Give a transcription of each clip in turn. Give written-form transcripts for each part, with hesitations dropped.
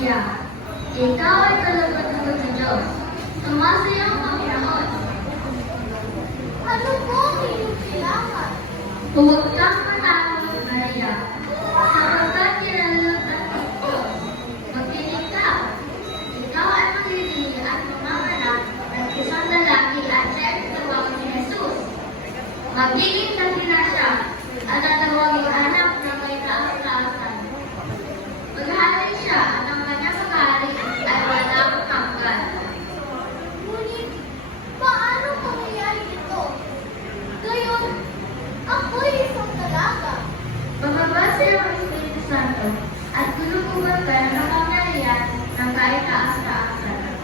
Maria, ikaw ay kalugod-lugod sa Diyos. Tumasayaw ang Panginoon. Ano po ang inyong kailangan? Huwag kang matakot, Maria, sapagkat kinalulog ng Diyos. Magdinig ka. Ikaw ay maglilihi at mamamanap ng isang lalaki at siya ay tawagin ni Jesus. Magiging dakila siya at tatawagin anak ng may taas-taasan. Maghari siya at ang kanyang pag-hari ay walang hanggan. Ngunit, paano mangyayari ito? Gayon, ako'y isang dalaga. Bababa sa'yo ang Espiritu Santo at gulubugan ka ng kapangyarihan ng kahit taas-taasan.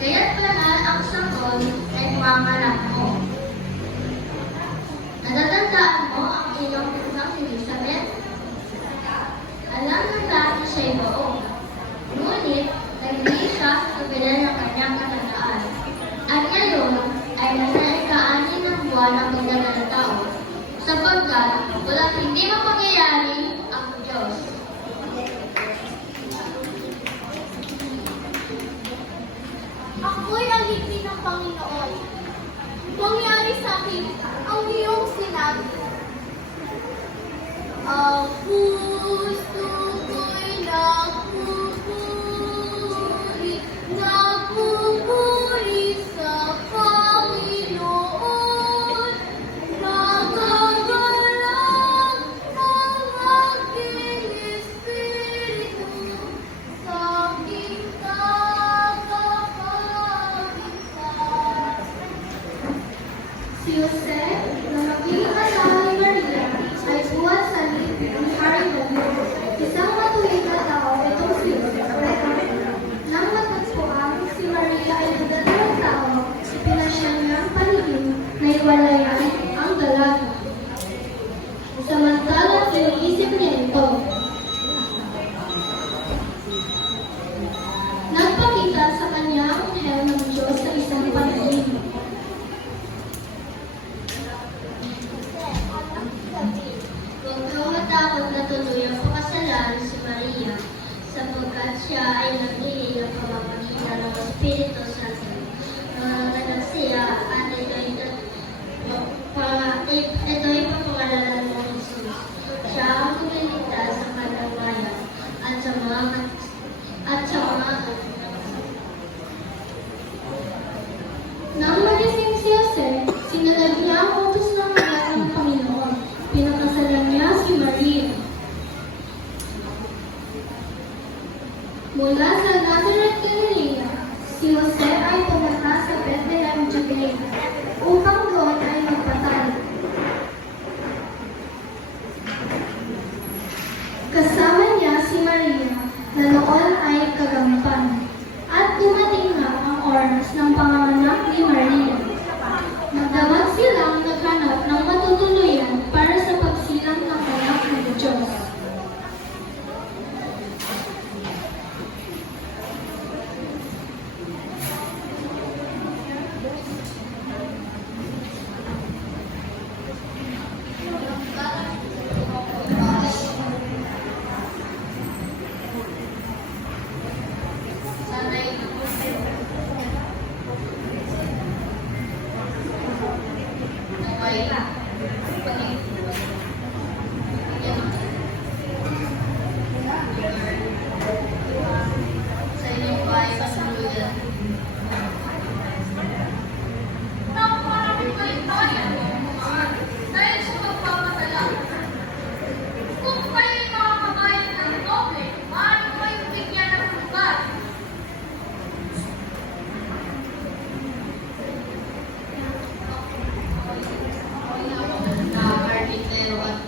Kaya't banal ang sanggol ay mamanap mo. Natatandaan mo ang iyong isang Elizabeth? Alam ng lahat na siya'y buo. Ngunit, naglihi siya sa kabila ng kanyang katandaan. At ngayon ay nasa ika-anim ng buwan ng pagdagang tao, sapagkat walang hindi mapangyayari ang Diyos. Ako'y alipin ng Panginoon. Mangyari sa akin ang iyong sinabi. Ang puso ko'y nagpupuri sa Panginoon. Nagagalak ang aking espiritu sa aking tagapagligtas. Si Jose, na magiging asawa ni Maria, ay buwan sa ni Hari David. Isang matuwid na tao itong si Jose. Nang matagpuan, si Maria ay nagdadalang tao, pinasya niyang paningin na iwalayan ang dalaga. Samantalang iniisip niya ito, nagpakita sa kanya ang anghel ng Diyos sa isang panaginip. Huwag kang matakot na tuluyang pakasalan si Maria, sapagkat siya ay naglihi ng pamamagitan ng Espiritu Santo. Nanganganak siya at ito'y papangalanan mo Jesus. Siya ang kumiligtas sa kanyang bayan at sa mga Nang magising si Jose, sinunod niya ang utos ng mga ng Panginoon. Pinakasalan niya si Maria. Mula sa Nazareth, Galilea, si Jose ay pumunta sa Bethlehem, Judea, upang doon ay magpatay. Kasama niya si Maria, na noon ay kagampan. At dumating na ang oras ng panganganak ni Maria. Magdamag silang naghanap ng matutuluyan para sa pagsilang ng anak ng Diyos. Sa inyong bahay, kasuluyan. Napakarami kayo tayo. Dahil sa magpapadala. Kung kayo'y makakabayad ng doble, maaari ko kayong bigyan ng lugar. Carpintero at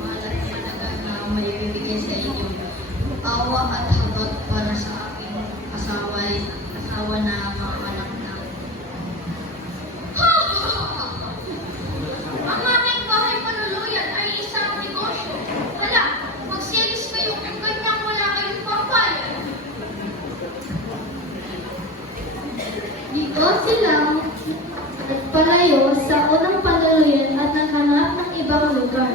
malaking halaga na may bibigay sa inyo. Awa at habag para sa aking asawa na makakalak na. Ang aking bahay panuluyan ay isang negosyo. Hala, magsilis kayo kung ganyang wala kayong pambayad. Dito silang nagpalayo sa unang panuluyan at naghanap ng ibang lugar.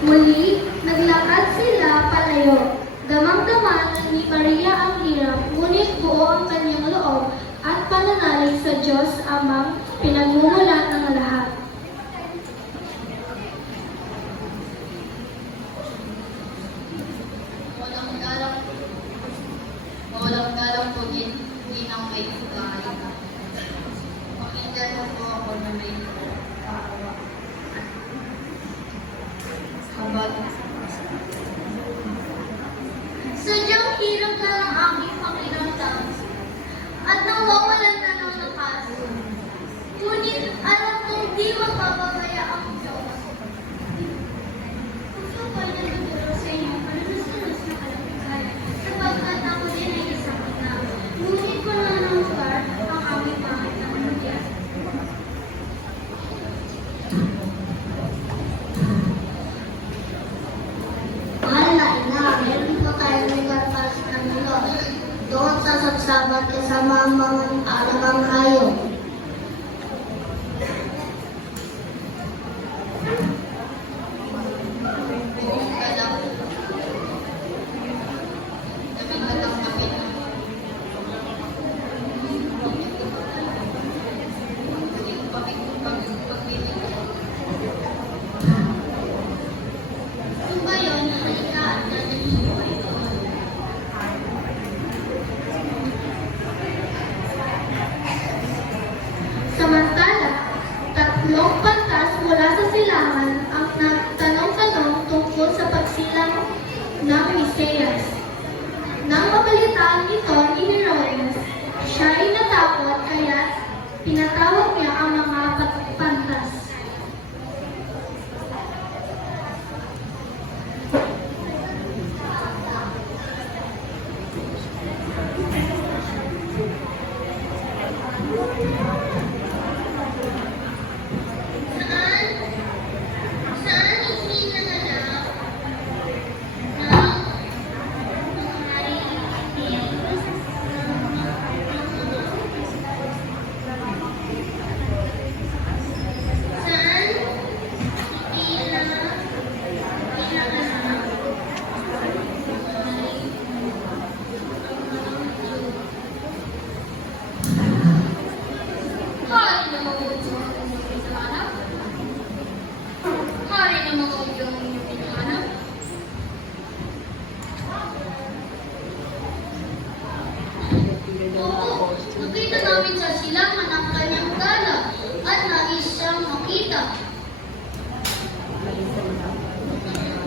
Muli, naglakad sila palayo. Damang-dama ni Maria ang hirap, ngunit buo ang kanyang loob at pananalig sa Diyos Amang pinagmumulan ng lahat. Walang-galang po din ng may bugay. Pakinggan mo po ako na may kaawa. Habag. Sadyang hirap na ang aking pakiramdam at nawawalan na ng lakas. Ngunit alam kong di magpapabaya ang Diyos. Gusto ko na tutulong sa inyo para nasalas na kalagayan sapagkat ako din ay isang ina. Ngunit wala ng lugar ang aming pangit na kanugyan. Mahal na ina, meron po tayo lugar para sa kanilo. Doon sa sabsabat kasama ang mga alagang hayop. Buong galang. Daming galang kapit. Pagbibig. Kung gayon, halika at dadalhin ko ito. Samantala, tatlong pantas mula sa silangan ang nagtanong-tanong tungkol sa pagsilang ng Mesiyas. Nang mabalitaan ito ni Herodes, siya ay natakot kaya pinatawag niya ang mga pantas. Saan isinanganak ng hari Jesus? Saan pinanganak? Hari na mga udyong inyong pinahanap. Hari na mga udyong inyong pinahanap. Oo, nakita namin sa silangan ang kanyang gala at nais siyang makita.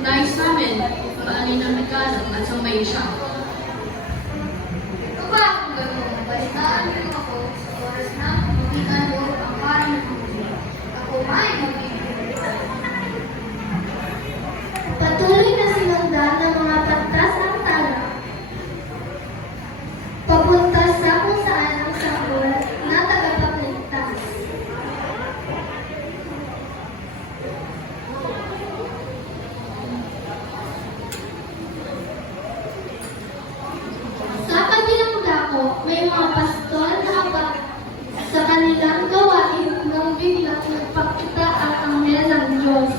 Nais namin, paanin ang nagkalat at sambahin siya. Aba, kung gano'n, balitaan niyo ako sa oras na makita mo ang hari ng mundo. Ako ay magbibigay. Patuloy na sinundan ng mga pantas ng tala. Papunta sa kung saan ang sanggol na tagapagligtas. Sa kabilang dako, may mga pastol na habang sa kanilang gawain nang biglang nagpakita ang anghel ng Diyos.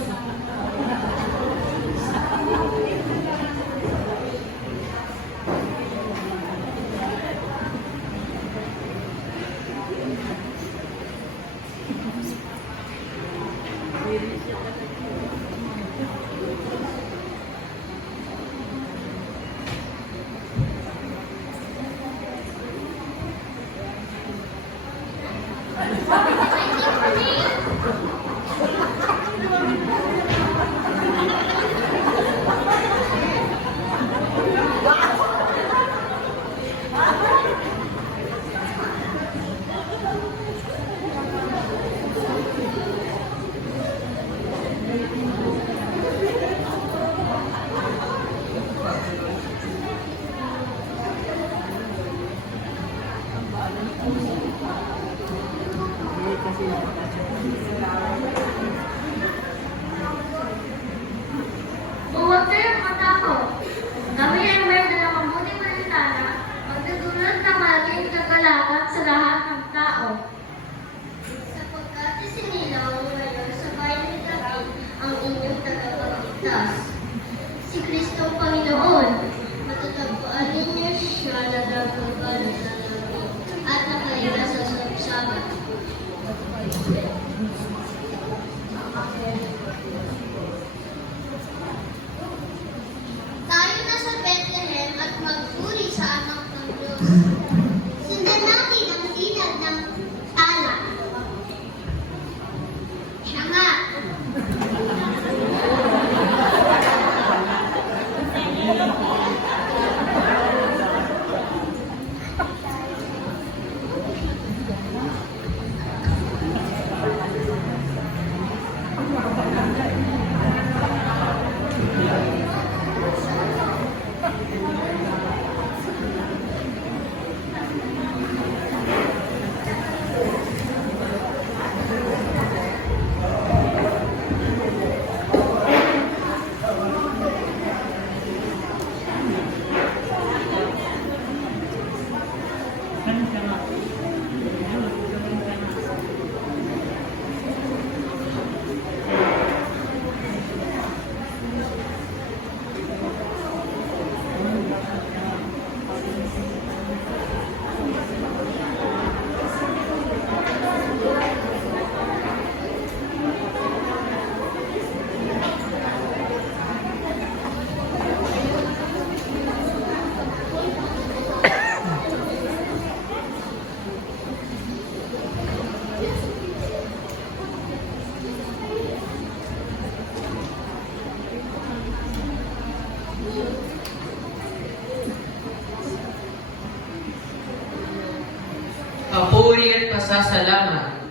Papuri at pasasalamat.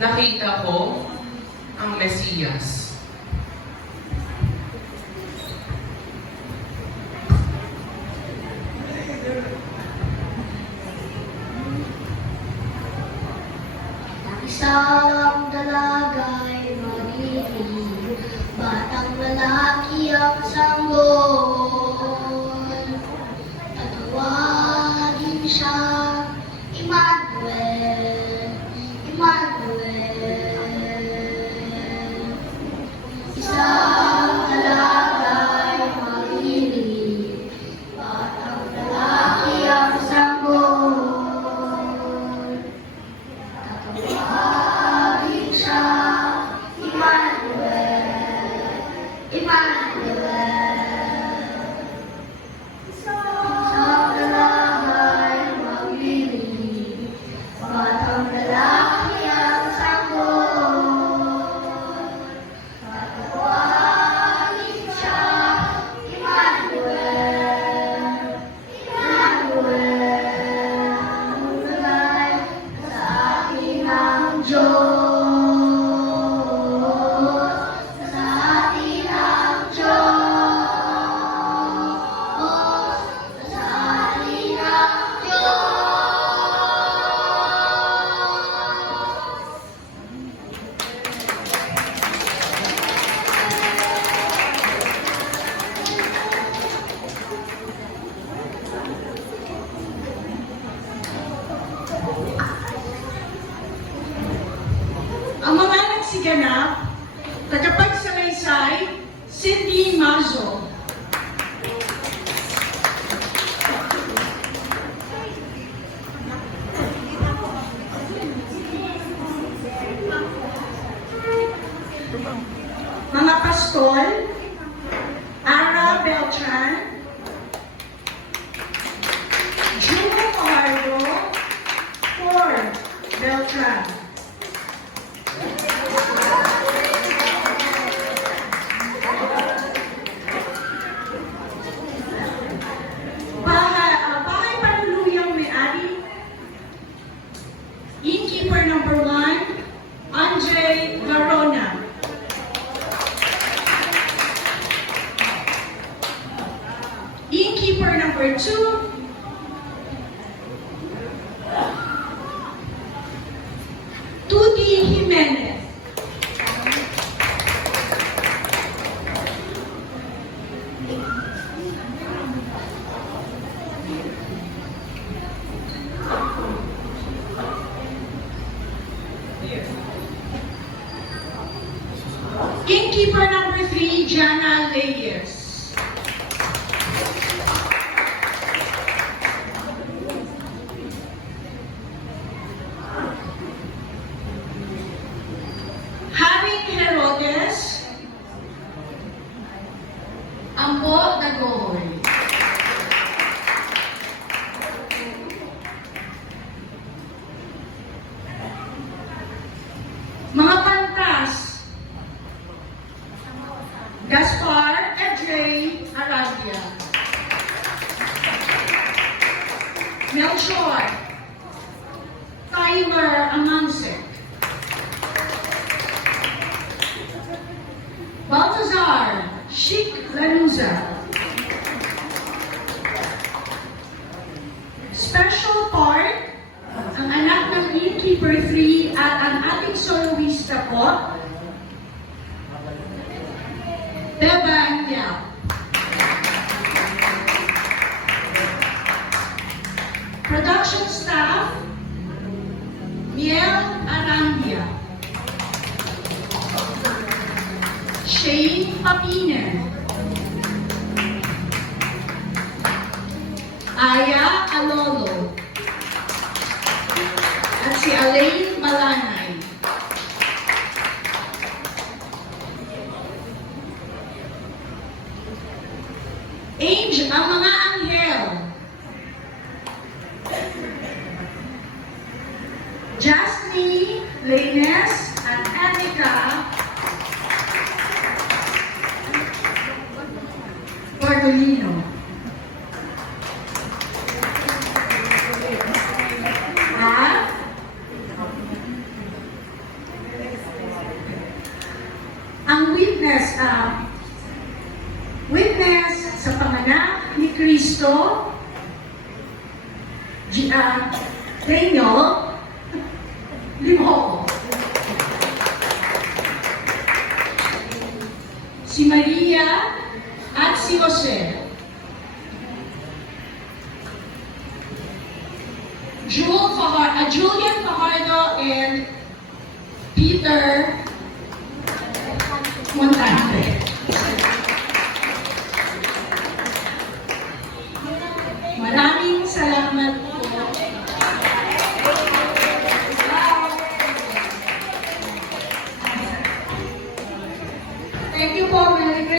Nakita ko ang Mesiyas. Isang dalaga'y magiging batang lalaki ang sanggol. Tatawagin siyang Emmanuel, Emmanuel. Isang dalaga'y magiging batang lalaki ang sanggol. Tatawagin siya, Emmanuel, Emmanuel. Isang dalaga'y magiging batang lalaki ang sanggol. Tatawagin siya, Emmanuel, Emmanuel. Magbigay sa atin ang Diyos, sa atin ang Diyos, sa atin ang Diyos. Ang mga nagsiganap, tagapagsalaysay, Cindy Mazo. Mga pastol, Ara Beltran, Juno Fajardo, Ford Beltran. Bahay Panuluyang May-ari, Innkeeper number 1, Andre Garona. Innkeeper number 2, Tuti Jimenez. Innkeeper number 3, Jana Reyes. Haring Herodes, Ambo Dagoy. Mga pantas, Gaspar Edrey Aradia. Melchor Tyler Amansek. Baltazar Chic Lanuza. Special part, ang anak ng Innkeeper 3 at ang ating soloista po, Beba Yap. Production staff, Miel Arandia. Shane Papiner. Aya Alolo. At si Alain Malanay. Ang mga anghel. Jasmine, Lainez, at Anika Bardolino. At ang witness sa panganak ni Cristo, Daniel Limho. Si Maria at si Jose. Julian Fajardo and Peter Montante. Maraming salamat po. Thank you po,